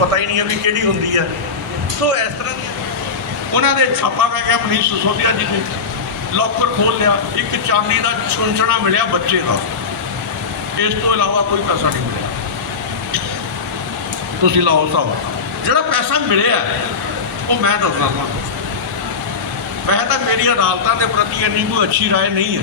ਪਤਾ ਹੀ ਨਹੀਂ ਹੈ ਵੀ ਕਿਹੜੀ ਹੁੰਦੀ ਹੈ। ਸੋ ਇਸ ਤਰ੍ਹਾਂ ਦੀ ਉਹਨਾਂ ਦੇ ਛਾਪਾ ਪੈ ਗਿਆ ਮਨੀਸ਼ ਸਿਸੋਦੀਆ ਜੀ ਨੇ ਲੋਕਰ ਖੋਲ ਲਿਆ, ਇੱਕ ਚਾਂਦੀ ਦਾ ਛੁੰਚਣਾ ਮਿਲਿਆ ਬੱਚੇ ਦਾ। ਇਸ ਤੋਂ ਇਲਾਵਾ ਕੋਈ ਪੈਸਾ ਨਹੀਂ ਮਿਲਿਆ। ਤੁਸੀਂ ਲਾਓ ਹਿਸਾਬ। ਜਿਹੜਾ ਪੈਸਾ ਮਿਲਿਆ, ਉਹ ਮੈਂ ਦੱਸਦਾ ਤੁਹਾਨੂੰ। ਮੈਂ ਤਾਂ ਮੇਰੀ ਅਦਾਲਤਾਂ ਦੇ ਪ੍ਰਤੀ ਇੰਨੀ ਕੋਈ ਅੱਛੀ ਰਾਏ ਨਹੀਂ ਹੈ।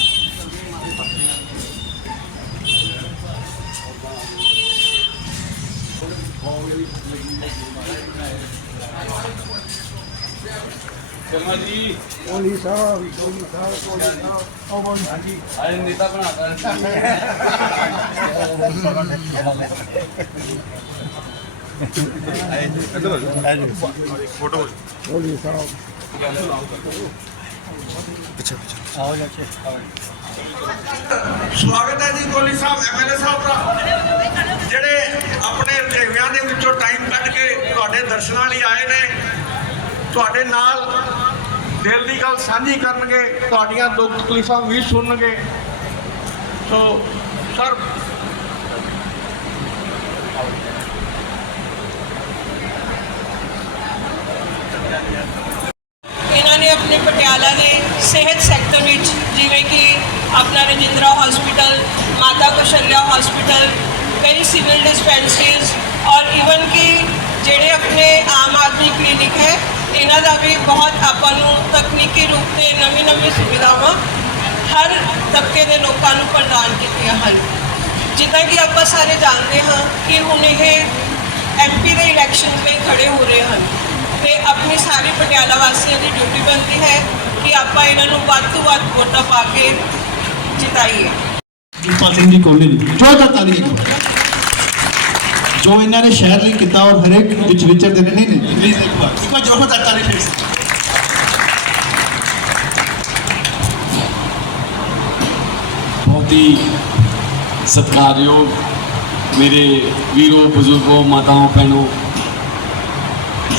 ਸ਼ਰਮਾ ਜੀ। ਕੋਲੀ ਸਾਹਿਬ ਕੋਲੀ ਸਾਹਿਬ ਕੋਲੀ ਸਾਹਿਬ ਉਹ ਬੋਲ ਹਾਂਜੀ। ਆਏ ਨੇਤਾ ਬਣਾਤਾ ਕੋਲੀ ਸਾਹਿਬ। ਆਓ ਜਾ ਕੇ ਸਵਾਗਤ ਹੈ ਜੀ ਕੋਲੀ ਸਾਹਿਬ ਐਮਐਲਏ ਸਾਹਿਬ ਦਾ। ਜਿਹੜੇ ਆਪਣੇ ਰਜੇਵਿਆਂ ਦੇ ਵਿੱਚੋਂ ਟਾਈਮ ਕੱਢ ਕੇ ਤੁਹਾਡੇ ਦਰਸ਼ਨਾਂ ਲਈ ਆਏ ਨੇ ਤੁਹਾਡੇ ਨਾਲ ਦਿਲ ਦੀ ਗੱਲ ਸਾਂਝੀ ਕਰਨਗੇ, ਤੁਹਾਡੀਆਂ ਦੁੱਖ ਤਕਲੀਫਾਂ ਵੀ ਸੁਣਨਗੇ। ਸੋ, ਸਰ, ਇਹਨਾਂ ਨੇ ਆਪਣੇ ਪਟਿਆਲਾ ਦੇ ਸਿਹਤ ਸੈਕਟਰ ਵਿੱਚ ਜਿਵੇਂ ਕਿ ਆਪਣਾ ਰਜਿੰਦਰਾ ਹਸਪੀਟਲ ਮਾਤਾ ਕੁਸ਼ਲਿਆ ਹਸਪੀਟਲ ਕਈ ਸਿਵਲ ਡਿਸਪੈਂਸਰੀਜ਼ ਔਰ ਇਵਨ ਕਿ ਜਿਹੜੇ ਆਪਣੇ ਆਮ ਆਦਮੀ ਕਲੀਨਿਕ ਹੈ ਇਹਨਾਂ ਦਾ ਵੀ ਬਹੁਤ ਆਪਾਂ ਨੂੰ ਤਕਨੀਕੀ ਰੂਪ ਤੇ ਨਵੀਂ ਨਵੀਂ ਸੁਵਿਧਾਵਾਂ ਹਰ ਤਬਕੇ ਦੇ ਲੋਕਾਂ ਨੂੰ ਪ੍ਰਦਾਨ ਕੀਤੀਆਂ ਹਨ। ਜਿੱਦਾਂ ਕਿ ਆਪਾਂ ਸਾਰੇ ਜਾਣਦੇ ਹਾਂ ਕਿ ਹੁਣ ਇਹ ਐਮਪੀ ਦੇ ਇਲੈਕਸ਼ਨ ਲਈ ਖੜੇ ਹੋ ਰਹੇ ਹਨ ਤੇ ਆਪਣੀ ਸਾਰੇ ਪਟਿਆਲਾ ਵਾਸੀਆਂ ਦੀ ਡਿਊਟੀ ਬਣਦੀ ਹੈ ਕਿ ਆਪਾਂ ਇਹਨਾਂ ਨੂੰ ਵੱਧ ਤੋਂ ਵੱਧ ਵੋਟਾਂ ਪਾ ਕੇ ਜਿਤਾਈਏ। ਦੀਪਾ ਸਿੰਘ ਜੀ ਕੋਲੇ ਜੀ ਜ਼ੋਰਦਾਰ ਤਾਲੀਆਂ ਜੋ ਇਹਨਾਂ ਨੇ ਸ਼ਹਿਰ ਲਈ ਕੀਤਾ ਔਰ ਹਰੇਕ ਵਿੱਚ ਵਿਚਰਦੇ ਨੇ। ਨਹੀਂ ਨਹੀਂ। ਪਲੀਜ਼ ਇੱਕ ਵਾਰ ਇੱਕ ਵਾਰ ਤਾਲੀ ਫਿਰ। ਸੇ ਬਹੁਤ ਹੀ ਸਤਿਕਾਰਯੋਗ ਮੇਰੇ ਵੀਰੋ ਬਜ਼ੁਰਗੋ ਮਾਤਾਓ ਭੈਣੋ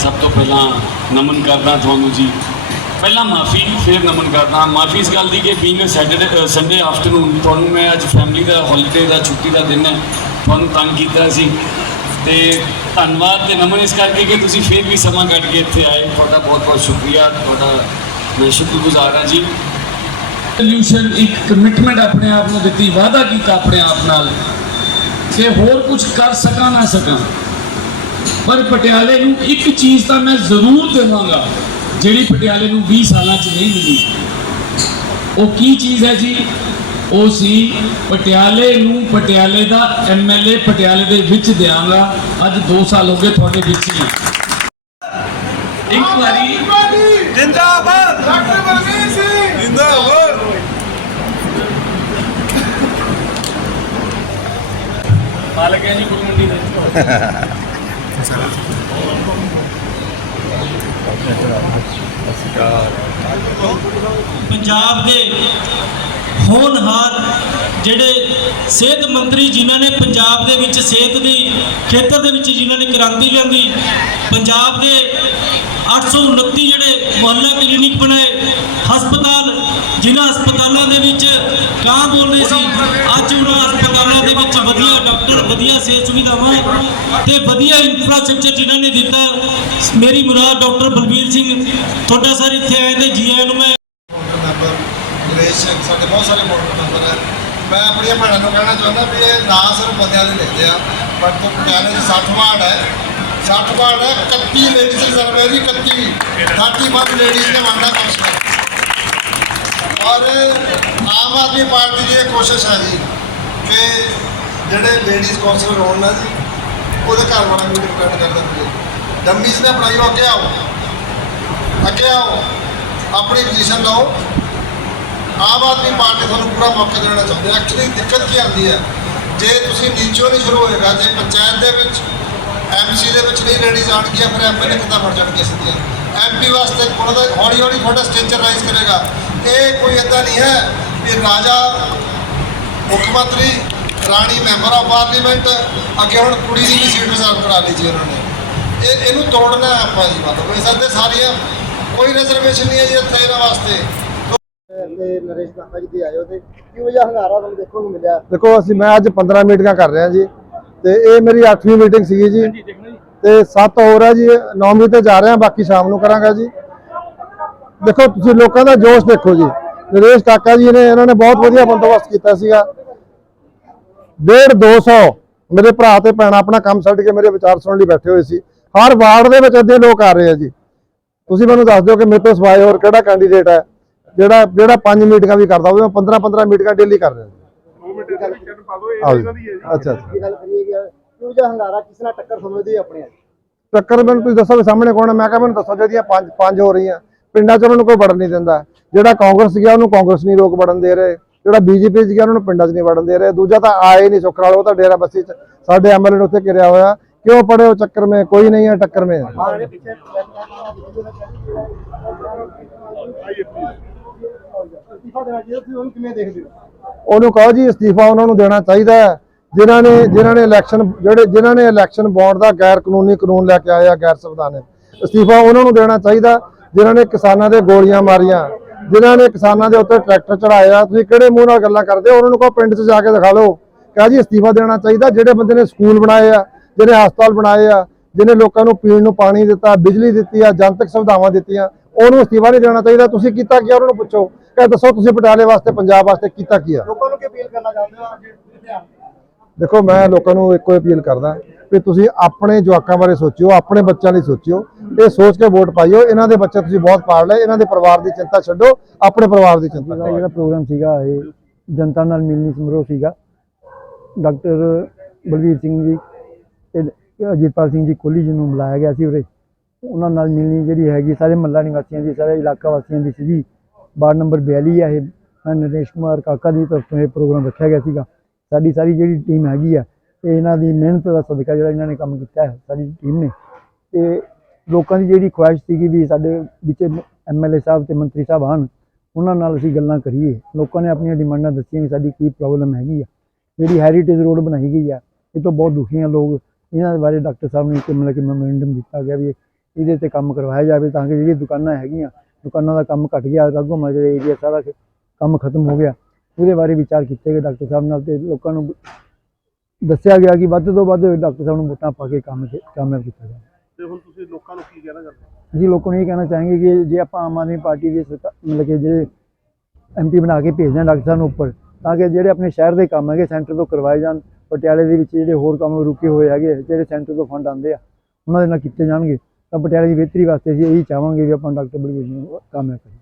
ਸਭ ਤੋਂ ਪਹਿਲਾਂ ਨਮਨ ਕਰਦਾ ਤੁਹਾਨੂੰ ਜੀ। ਪਹਿਲਾਂ ਮਾਫੀ ਫਿਰ ਨਮਨ ਕਰਦਾ। ਮਾਫੀ ਇਸ ਗੱਲ ਦੀ ਕਿ ਬੀਂਗ ਸੈਟਰਡੇ ਸੰਡੇ ਆਫਟਰਨੂਨ ਤੁਹਾਨੂੰ ਮੈਂ ਅੱਜ ਫੈਮਿਲੀ ਦਾ ਹੌਲੀਡੇ ਦਾ ਛੁੱਟੀ ਦਾ ਦਿਨ ਹੈ ਤੁਹਾਨੂੰ ਤੰਗ ਕੀਤਾ ਸੀ। ਤੇ ਧੰਨਵਾਦ ਤੇ ਨਮਨ ਇਸ ਕਰਕੇ ਕਿ ਤੁਸੀਂ ਫਿਰ ਵੀ ਸਮਾਂ ਕੱਢ ਕੇ ਇੱਥੇ ਆਏ। ਤੁਹਾਡਾ ਬਹੁਤ ਬਹੁਤ ਸ਼ੁਕਰੀਆ। ਤੁਹਾਡਾ ਮੈਂ ਸ਼ੁਕਰਗੁਜ਼ਾਰ ਹਾਂ ਜੀ। ਸੋਲੂਸ਼ਨ ਇੱਕ ਕਮਿਟਮੈਂਟ ਆਪਣੇ ਆਪ ਨੂੰ ਦਿੱਤੀ, ਵਾਅਦਾ ਕੀਤਾ ਆਪਣੇ ਆਪ ਨਾਲ ਕਿ ਹੋਰ ਕੁਝ ਕਰ ਸਕਾਂ ਨਾ ਸਕਾਂ। ਪਰ ਪਟਿਆਲੇ ਨੂੰ ਇੱਕ ਚੀਜ਼ ਤਾਂ ਮੈਂ ਜ਼ਰੂਰ ਦੇਵਾਂਗਾ, ਜਿਹੜੀ ਪਟਿਆਲੇ ਨੂੰ 20 ਸਾਲਾਂ 'ਚ ਨਹੀਂ ਮਿਲੀ। ਉਹ ਕੀ ਚੀਜ਼ ਹੈ ਜੀ? ਉਹ ਸੀ ਪਟਿਆਲੇ ਨੂੰ ਪਟਿਆਲੇ ਦਾ ਐਮਐਲਏ ਪਟਿਆਲੇ ਦੇ ਵਿੱਚ ਦਿਆਂਗਾ। ਅੱਜ 2 ਸਾਲ ਹੋ ਗਏ ਤੁਹਾਡੇ ਵਿੱਚ ਹੀ। ਇੱਕ ਵਾਰੀ ਜਿੰਦਾਬਾਦ। ਡਾਕਟਰ ਬਲਵੀਰ ਸਿੰਘ ਜਿੰਦਾਬਾਦ। ਮਾਲਕ ਹੈ ਜੀ ਗੁਰੂ ਮੰਡੀ ਦੇ। ਪੰਜਾਬ ਦੇ ਹੋਣਹਾਰ ਜਿਹੜੇ ਸਿਹਤ ਮੰਤਰੀ ਜਿਨ੍ਹਾਂ ਨੇ ਪੰਜਾਬ ਦੇ ਵਿੱਚ ਸਿਹਤ ਦੀ, ਖੇਤਰ ਦੇ ਵਿੱਚ ਜਿਨ੍ਹਾਂ ਨੇ ਕ੍ਰਾਂਤੀ ਲਿਆਂਦੀ, ਪੰਜਾਬ ਦੇ 829 ਜਿਹੜੇ ਮੁਹੱਲਾ ਕਲੀਨਿਕ ਬਣਾਏ, ਹਸਪਤਾਲ, ਜਿਨ੍ਹਾਂ ਹਸਪਤਾਲਾਂ ਦੇ ਵਿੱਚ ਕਾਂ ਬੋਲਦੇ ਸੀ, ਅੱਜ ਉਹਨਾਂ ਹਸਪਤਾਲਾਂ ਦੇ ਵਿੱਚ ਵਧੀਆ ਡਾਕਟਰ, ਵਧੀਆ ਸਿਹਤ ਸੁਵਿਧਾਵਾਂ ਤੇ ਵਧੀਆ ਇਨਫਰਾਸਟ੍ਰਕਚਰ ਜਿਨ੍ਹਾਂ ਨੇ ਦਿੱਤਾ, ਮੇਰੀ ਮੁਰਾਦ ਡਾਕਟਰ ਬਲਬੀਰ ਸਿੰਘ, ਤੁਹਾਡਾ ਸਰ ਇੱਥੇ ਆਏ ਤੇ ਜੀ ਆਇਆਂ ਨੂੰ ਮੈਂ ਨਰੇਸ਼ ਸਿੰਘ ਸਾਡੇ ਬਹੁਤ ਸਾਰੇ ਬੋਰਡ ਮੈਂਬਰ ਹੈ ਮੈਂ ਆਪਣੀਆਂ ਭੈਣਾਂ ਨੂੰ ਕਹਿਣਾ ਚਾਹੁੰਦਾ ਵੀ ਇਹ ਨਾ ਸਿਰਫ ਬੰਦਿਆਂ ਦੇ ਲਿਖਦੇ ਆ ਪਰ ਤੋਂ ਪਟਿਆਲੇ 'ਚ 60 ਵਾਰਡ ਹੈ। 60 ਵਾਰਡ ਹੈ 31 ਲੇਡੀਜ਼ ਰਿਜ਼ਰਵ ਹੈ ਜੀ 31 31 ਲੇਡੀਜ਼ ਨੇ ਮੰਨਣਾ ਕੌਂਸਲਰ ਔਰ ਆਮ ਆਦਮੀ ਪਾਰਟੀ ਦੀ ਇਹ ਕੋਸ਼ਿਸ਼ ਹੈ ਜੀ ਕਿ ਜਿਹੜੇ ਲੇਡੀਜ਼ ਕੌਂਸਲਰ ਹੋਣ ਨਾ ਜੀ, ਉਹਦੇ ਘਰ ਵਾਲਾ ਵੀ ਡਿਪੈਂਡ ਕਰਦਾ ਪਵੇ ਡੰਮੀਜ਼ ਨੇ ਬਣਾਈ ਹੋ ਅੱਗੇ ਆਓ। ਅੱਗੇ ਆਓ। ਆਪਣੀ ਪੋਜੀਸ਼ਨ ਲਓ। ਆਮ ਆਦਮੀ ਪਾਰਟੀ ਤੁਹਾਨੂੰ ਪੂਰਾ ਮੌਕਾ ਦੇਣਾ ਚਾਹੁੰਦੀ ਹੈ ਐਕਚੁਅਲੀ ਦਿੱਕਤ ਕੀ ਆਉਂਦੀ ਹੈ? ਜੇ ਤੁਸੀਂ ਨੀਚੋਂ ਨਹੀਂ ਸ਼ੁਰੂ ਹੋਏਗਾ, ਜੇ ਪੰਚਾਇਤ ਦੇ ਵਿੱਚ ਐਮਸੀ ਦੇ ਵਿੱਚ ਨਹੀਂ ਲੇਡੀਜ਼ ਜਾਣਗੀਆਂ ਫਿਰ ਐਮਐਲਏ ਕਿੱਦਾਂ ਫੜ ਜਾਣਗੇ ਸਿੱਧੀਆਂ? ਐਮਪੀ ਵਾਸਤੇ ਉਹਨਾਂ ਦਾ ਹੌਲੀ ਹੌਲੀ ਤੁਹਾਡਾ ਸਟੇਚਰ ਰਾਈਜ਼ ਕਰੇਗਾ। ਇਹ ਕੋਈ ਏਦਾਂ ਨਹੀਂ ਹੈ ਕਿ ਰਾਜਾ, ਮੁੱਖ ਮੰਤਰੀ, ਰਾਣੀ ਮੈਂਬਰ ਆਫ ਪਾਰਲੀਮੈਂਟ ਅੱਗੇ ਹੁਣ ਕੁੜੀ ਦੀ ਵੀ ਸੀਟ ਰਿਜ਼ਰਵ ਕਰਾ ਲਈ ਜੀ ਉਹਨਾਂ ਨੇ। ਇਹ ਇਹਨੂੰ ਤੋੜਨਾ ਆਪਾਂ ਜੀ ਮਤਲਬ। ਇਸ ਤੇ ਸਾਰੀਆਂ ਕੋਈ ਰਿਜ਼ਰਵੇਸ਼ਨ ਨਹੀਂ ਹੈ ਜੀ ਇੱਥੇ ਇਹਨਾਂ ਵਾਸਤੇ। ਤੇ ਨਰੇਸ਼ ਕਾਕਾ ਜੀ ਦੇ ਆਇਓ ਤੇ ਕੀ ਵਜ੍ਹਾ ਹੰਗਾਰਾ ਤੁਹਾਨੂੰ ਦੇਖਣ ਨੂੰ ਮਿਲਿਆ? ਦੇਖੋ ਅਸੀਂ ਮੈਂ ਅੱਜ 15 ਮੀਟਿੰਗਾਂ ਕਰ ਰਿਹਾ ਜੀ। ਤੇ ਇਹ ਮੇਰੀ 8ਵੀਂ ਮੀਟਿੰਗ ਸੀਗੀ ਜੀ। ਤੇ 7 ਹੋਰ ਹੈ ਜੀ 9ਵੀਂ ਤੇ ਜਾ ਰਹੇ ਹਾਂ ਬਾਕੀ ਸ਼ਾਮ ਨੂੰ ਕਰਾਂਗਾ ਜੀ। ਦੇਖੋ ਤੁਸੀਂ ਲੋਕਾਂ ਦਾ ਜੋਸ਼ ਦੇਖੋ ਜੀ। ਨਰੇਸ਼ ਕਾਕਾ ਜੀ ਨੇ ਇਹਨਾਂ ਨੇ ਬਹੁਤ ਵਧੀਆ ਬੰਦੋਬਸਤ ਕੀਤਾ ਸੀਗਾ। ਡੇਢ 200 ਮੇਰੇ ਭਰਾ ਤੇ ਭੈਣਾਂ ਆਪਣਾ ਕੰਮ ਛੱਡ ਕੇ ਮੇਰੇ ਵਿਚਾਰ ਸੁਣਨ ਲਈ ਬੈਠੇ ਹੋਏ ਸੀ। ਹਰ ਵਾਰਡ ਦੇ ਵਿੱਚ ਅੱਧੇ ਲੋਕ ਆ ਰਹੇ ਆ ਜੀ। ਤੁਸੀਂ ਮੈਨੂੰ ਦੱਸ ਦਿਓ ਕਿ ਮੇਰੇ ਤੋਂ ਸਿਵਾਏ ਹੋਰ ਕਿਹੜਾ ਕੈਂਡੀਡੇਟ ਹੈ ਜਿਹੜਾ ਜਿਹੜਾ ਪੰਜ ਮੀਟਿੰਗਾਂ ਵੀ ਕਰਦਾ ਹੋਵੇ ਮੈਂ 15 15 ਮੀਟਿੰਗਾਂ ਡੇਲੀ ਕਰ ਰਿਹਾ। ਅੱਛਾ ਅੱਛਾ। ਕੀ ਗੱਲ ਕਰੀਏ ਕਿ ਕੀ ਵਜ੍ਹਾ ਹੰਗਾਰਾ ਕਿਸ ਨਾਲ ਟੱਕਰ ਸਮਝਦੀ ਹੈ ਆਪਣੇ? ਟੱਕਰ ਮੈਨੂੰ ਤੁਸੀਂ ਦੱਸੋ ਵੀ ਸਾਹਮਣੇ ਕੌਣ ਹੈ? ਮੈਂ ਕਿਹਾ ਮੈਨੂੰ ਦੱਸੋ ਜਿਹੜੀਆਂ ਪੰਜ ਪੰਜ ਹੋ ਰਹੀਆਂ। ਪਿੰਡਾਂ 'ਚ ਉਹਨਾਂ ਨੂੰ ਕੋਈ ਵੜਨ ਨਹੀਂ ਦਿੰਦਾ। ਜਿਹੜਾ ਕਾਂਗਰਸ ਗਿਆ ਉਹਨੂੰ ਕਾਂਗਰਸ ਨਹੀਂ ਲੋਕ ਵੜਨ ਦੇ ਰਹੇ। ਜਿਹੜਾ ਬੀਜੇਪੀ 'ਚ ਗਿਆ ਉਹਨਾਂ ਨੂੰ ਪਿੰਡਾਂ 'ਚ ਨਹੀਂ ਵੜਨ ਦੇ ਰਹੇ। ਦੂਜਾ ਤਾਂ ਆਏ ਨਹੀਂ ਸੁਖਰਾਲ ਉਹ ਤਾਂ ਡੇਰਾ ਬੱਸੀ 'ਚ ਸਾਡੇ ਐਮਐਲਏ ਨੇ ਉੱਥੇ ਘਿਰਿਆ ਹੋਇਆ। ਕਿਉਂ ਪੜੇ ਹੋ ਚੱਕਰ में ਕੋਈ ਨਹੀਂ ਹੈ ਟੱਕਰ में ਹਾਂ ਦੇਣਾ ਚਾਹੀਦਾ, ਤੁਸੀਂ ਉਹਨੂੰ ਕਿਵੇਂ ਦੇਖਦੇ ਹੋ? ਉਹਨੂੰ ਕਹੋ ਜੀ, ਅਸਤੀਫਾ ਉਹਨਾਂ ਨੂੰ ਦੇਣਾ ਚਾਹੀਦਾ ਹੈ। ਜਿਨ੍ਹਾਂ ਨੇ ਜਿਨ੍ਹਾਂ ਨੇ ਇਲੈਕਸ਼ਨ ਜਿਹੜੇ, ਜਿਨ੍ਹਾਂ ਨੇ ਇਲੈਕਸ਼ਨ ਬੌਂਡ ਦਾ ਗੈਰ ਕਾਨੂੰਨੀ ਕਾਨੂੰਨ ਲੈ ਕੇ ਆਇਆ ਗੈਰ ਸੰਵਿਧਾਨਕ। ਅਸਤੀਫਾ ਉਹਨਾਂ ਨੂੰ ਦੇਣਾ ਚਾਹੀਦਾ, ਜਿਨ੍ਹਾਂ ਨੇ ਕਿਸਾਨਾਂ ਦੇ ਗੋਲੀਆਂ ਮਾਰੀਆਂ, ਜਿਨ੍ਹਾਂ ਨੇ ਕਿਸਾਨਾਂ ਦੇ ਉੱਤੇ ਟਰੈਕਟਰ ਚੜਾਇਆ। ਤੁਸੀਂ ਕਿਹੜੇ ਮੂੰਹ ਨਾਲ ਗੱਲਾਂ ਕਰਦੇ ਹੋ? ਉਹਨਾਂ ਨੂੰ ਕਹੋ, ਪਿੰਡ 'ਚ ਜਾ ਕੇ ਦਿਖਾ ਲਓ। ਕਹਾਂ ਜੀ, ਅਸਤੀਫਾ ਦੇਣਾ ਚਾਹੀਦਾ। ਜਿਹੜੇ ਬੰਦੇ ਨੇ ਸਕੂਲ ਬਣਾਏ ਆ, ਜਿਹਨੇ ਹਸਪਤਾਲ ਬਣਾਏ ਆ, ਜਿਹਨੇ ਲੋਕਾਂ ਨੂੰ ਪੀਣ ਨੂੰ ਪਾਣੀ ਦਿੱਤਾ, ਬਿਜਲੀ ਦਿੱਤੀ ਆ, ਜਨਤਕ ਸੁਵਿਧਾਵਾਂ ਦਿੱਤੀਆਂ ਉਹਨੂੰ ਅਸਤੀਫਾ ਨਹੀਂ ਦੇਣਾ ਚਾਹੀਦਾ ਤੁਸੀਂ ਕੀਤਾ ਕੀ? ਉਹਨਾਂ ਨੂੰ ਪੁੱਛੋ। ਕਿ ਦੱਸੋ ਤੁਸੀਂ ਪਟਿਆਲੇ ਵਾਸਤੇ ਪੰਜਾਬ ਵਾਸਤੇ ਕੀਤਾ ਕੀ ਆ। ਲੋਕਾਂ ਨੂੰ ਕੀ ਅਪੀਲ ਕਰਨਾ ਚਾਹੁੰਦੇ ਹੋ ਅੱਜ ਦੇਖੋ ਮੈਂ ਲੋਕਾਂ ਨੂੰ ਇੱਕੋ ਅਪੀਲ ਕਰਦਾ ਵੀ ਤੁਸੀਂ ਆਪਣੇ ਜਵਾਕਾਂ ਬਾਰੇ ਸੋਚਿਓ ਆਪਣੇ ਬੱਚਿਆਂ ਲਈ ਸੋਚਿਓ ਇਹ ਸੋਚ ਕੇ ਵੋਟ ਪਾਈਓ। ਇਹਨਾਂ ਦੇ ਬੱਚੇ ਤੁਸੀਂ ਬਹੁਤ ਪਾਲ ਲਏ ਇਹਨਾਂ ਦੇ ਪਰਿਵਾਰ ਦੀ ਚਿੰਤਾ ਛੱਡੋ ਆਪਣੇ ਪਰਿਵਾਰ ਦੀ ਚਿੰਤਾ ਕਰੋ। ਜਿਹੜਾ ਪ੍ਰੋਗਰਾਮ ਸੀਗਾ ਇਹ ਜਨਤਾ ਨਾਲ ਮਿਲਣੀ ਸਮਾਰੋਹ ਸੀਗਾ। ਡਾਕਟਰ ਬਲਵੀਰ ਸਿੰਘ ਜੀ ਤੇ ਅਜੀਤਪਾਲ ਸਿੰਘ ਜੀ ਕੋਹਲੀ ਜੀ ਨੂੰ ਬੁਲਾਇਆ ਗਿਆ ਸੀ ਉਰੇ। ਉਹਨਾਂ ਨਾਲ ਮਿਲਣੀ ਜਿਹੜੀ ਹੈਗੀ, ਸਾਰੇ ਮੱਲਾ ਨਿਵਾਸੀਆਂ ਦੀ, ਸਾਰੇ ਇਲਾਕਾ ਵਾਸੀਆਂ ਦੀ ਸੀਗੀ। ਵਾਰਡ ਨੰਬਰ 42 ਆ ਇਹ। ਮੈਂ ਨਰੇਸ਼ ਕੁਮਾਰ ਕਾਕਾ ਦੀ ਤਰਫ ਤੋਂ ਇਹ ਪ੍ਰੋਗਰਾਮ ਰੱਖਿਆ ਗਿਆ ਸੀਗਾ। ਸਾਡੀ ਸਾਰੀ ਜਿਹੜੀ ਟੀਮ ਹੈਗੀ ਆ, ਇਹ ਇਹਨਾਂ ਦੀ ਮਿਹਨਤ ਦਾ ਸਦਕਾ ਜਿਹੜਾ ਇਹਨਾਂ ਨੇ ਕੰਮ ਕੀਤਾ ਹੈ, ਸਾਡੀ ਟੀਮ ਨੇ। ਤੇ ਲੋਕਾਂ ਦੀ ਜਿਹੜੀ ਖੁਆਇਸ਼ ਸੀਗੀ ਵੀ ਸਾਡੇ ਵਿੱਚ ਐਮਐਲਏ ਸਾਹਿਬ ਤੇ ਮੰਤਰੀ ਸਾਹਿਬ ਆਉਣ, ਉਹਨਾਂ ਨਾਲ ਅਸੀਂ ਗੱਲਾਂ ਕਰੀਏ। ਲੋਕਾਂ ਨੇ ਆਪਣੀਆਂ ਡਿਮਾਂਡਾਂ ਦੱਸੀਆਂ ਵੀ ਸਾਡੀ ਕੀ ਪ੍ਰੋਬਲਮ ਹੈਗੀ ਆ। ਜਿਹੜੀ ਹੈਰੀਟੇਜ ਰੋਡ ਬਣਾਈ ਗਈ ਆ, ਇਹ ਤੋਂ ਬਹੁਤ ਦੁਖੀ ਆ ਲੋਕ। ਇਹਨਾਂ ਦੇ ਬਾਰੇ ਡਾਕਟਰ ਸਾਹਿਬ ਨੇ ਇੱਕ ਮਤਲਬ ਕਿ ਮੈਮੋਰੈਂਡਮ ਦਿੱਤਾ ਗਿਆ ਵੀ ਇਹਦੇ ਤੇ ਕੰਮ ਕਰਵਾਇਆ ਜਾਵੇ ਤਾਂ ਕਿ ਜਿਹੜੀਆਂ ਦੁਕਾਨਾਂ ਹੈਗੀਆਂ ਦੁਕਾਨਾਂ ਦਾ ਕੰਮ ਘਟ ਗਿਆ ਰਾਗੋ ਮਾਜਰੇ ਏਰੀਆ ਸਾਰਾ ਕੰਮ ਖਤਮ ਹੋ ਗਿਆ। ਉਹਦੇ ਬਾਰੇ ਵਿਚਾਰ ਕੀਤੇ ਗਏ ਡਾਕਟਰ ਸਾਹਿਬ ਨਾਲ ਤੇ ਲੋਕਾਂ ਨੂੰ ਦੱਸਿਆ ਗਿਆ ਕਿ ਵੱਧ ਤੋਂ ਵੱਧ ਡਾਕਟਰ ਸਾਹਿਬ ਨੂੰ ਵੋਟਾਂ ਪਾ ਕੇ ਕੰਮ ਕਾਮਯਾਬ ਕੀਤਾ ਜਾਵੇ। ਤੇ ਹੁਣ ਤੁਸੀਂ ਲੋਕਾਂ ਨੂੰ ਕੀ ਕਹਿਣਾ ਚਾਹੁੰਦੇ ਅਸੀਂ ਲੋਕਾਂ ਨੂੰ ਇਹ ਕਹਿਣਾ ਚਾਹਾਂਗੇ ਕਿ ਜੇ ਆਪਾਂ ਆਮ ਆਦਮੀ ਪਾਰਟੀ ਦੇ ਮਤਲਬ ਕਿ ਜਿਹੜੇ ਐਮਪੀ ਬਣਾ ਕੇ ਭੇਜਦੇ ਹਾਂ ਡਾਕਟਰ ਸਾਹਿਬ ਨੂੰ ਉੱਪਰ ਤਾਂ ਕਿ ਜਿਹੜੇ ਆਪਣੇ ਸ਼ਹਿਰ ਦੇ ਕੰਮ ਹੈਗੇ ਸੈਂਟਰ ਤੋਂ ਕਰਵਾਏ ਜਾਣ ਪਟਿਆਲੇ ਦੇ ਵਿੱਚ ਜਿਹੜੇ ਹੋਰ ਕੰਮ ਰੁਕੇ ਹੋਏ ਹੈਗੇ ਜਿਹੜੇ ਸੈਂਟਰ ਤੋਂ ਫੰਡ ਆਉਂਦੇ ਆ ਉਹਨਾਂ ਦੇ ਨਾਲ ਕੀਤੇ ਜਾਣਗੇ। ਤਾਂ ਪਟਿਆਲੇ ਦੀ ਬਿਹਤਰੀ ਵਾਸਤੇ ਅਸੀਂ ਇਹੀ ਚਾਹਾਂਗੇ ਵੀ ਆਪਾਂ ਡਾਕਟਰ ਬਲਵੀਰ ਨੂੰ ਕਾਮਯਾਬ ਕਰੀਏ।